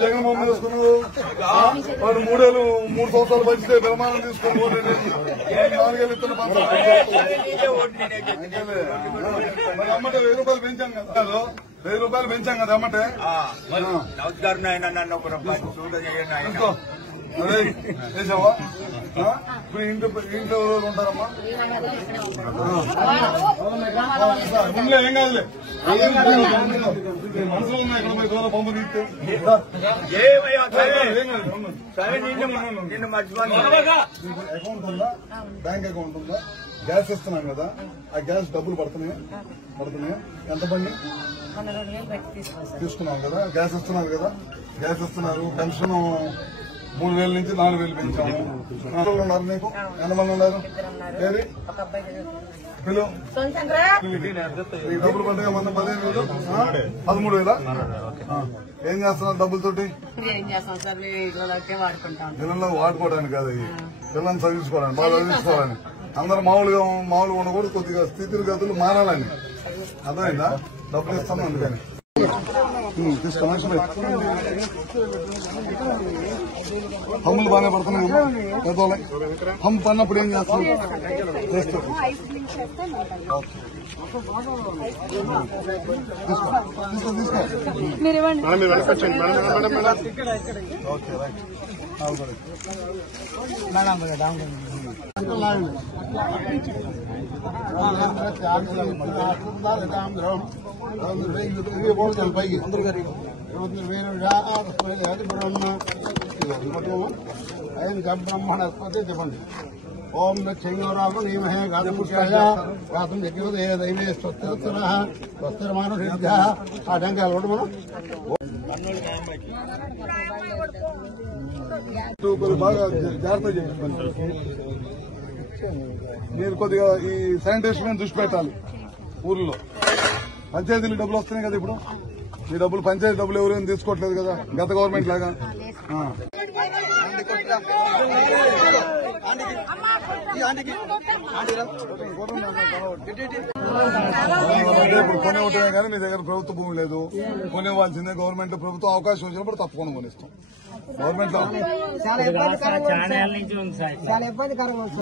జగన్మోహన్ వేసుకున్నారు వాడు 3 సంవత్సరాలు పంచితే ప్రమాణం తీసుకొని 4 ఏళ్ళు ఇస్తున్న మరి అమ్మటే 1000 రూపాయలు పెంచాం కదా 1000 రూపాయలు పెంచాం కదా అమ్మటే చేసావా ఇప్పుడు ఇంట్లో ఉంటారమ్మా ఇంట్లో ఏం కాదులే మనసులో ఉన్నాయి ఇక్కడ పోయి దూరం పంపు తీస్తే అకౌంట్ ఉందా బ్యాంక్ అకౌంట్ ఉందా గ్యాస్ ఇస్తున్నాం కదా ఆ గ్యాస్ డబ్బులు పడుతున్నాయా ఎంత బండి తీసుకున్నాం కదా గ్యాస్ ఇస్తున్నారు కదా గ్యాస్ ఇస్తున్నారు పెన్షన్ 3000 నుంచి 4000 పెంచాము ఉన్నారు నీకు ఎంతమంది ఉన్నారు ఏది పిలు డబ్బులు పడ్డాయి మొన్న 15,000 13,000 ఏం చేస్తున్నారు డబ్బులతోటి పిల్లల్లో వాడుకోవడానికి కాదు పిల్లల్ని చదివించుకోవాలని బాగా చదివించుకోవాలని అందరూ మామూలుగా ఉండకూడదు కొద్దిగా స్థితిగతులు మారాలని అర్థమైందా డబ్బులు ఇస్తాను అందుకని హమ్ములు బాగానే పడుతున్నాయి పెద్దోళ్ళ హమ్ పడినప్పుడు ఏం చేస్తాం ఓకే రైట్ బ్రహ్మణస్పతి చెప్పండి ఓం దక్షిణరామ నీమహే గాతుపుష్టాయ గాతం జగ్యోదయ దైవే స్వస్థిరమానుషిద్ధ ఆ టెంకాయ అలవాటు మనం బాగా జాగ్రత్త చేయండి మీరు కొద్దిగా ఈ శానిటేషన్ మీద దృష్టి పెట్టాలి ఊర్లో పంచాయతీలు డబ్బులు వస్తున్నాయి కదా ఇప్పుడు ఈ డబ్బులు పంచాయతీ డబ్బులు ఎవరేం తీసుకోవట్లేదు కదా గత గవర్నమెంట్ లాగా ఇప్పుడు కొనే ఉంటామే కానీ మీ దగ్గర ప్రభుత్వ భూమి లేదు కొనేవాల్సిందే గవర్నమెంట్ ప్రభుత్వం అవకాశం వచ్చినప్పుడు తప్పకుండా కొనిస్తాం గవర్నమెంట్ లో చాలా ఇబ్బందికరంగా ఉంది.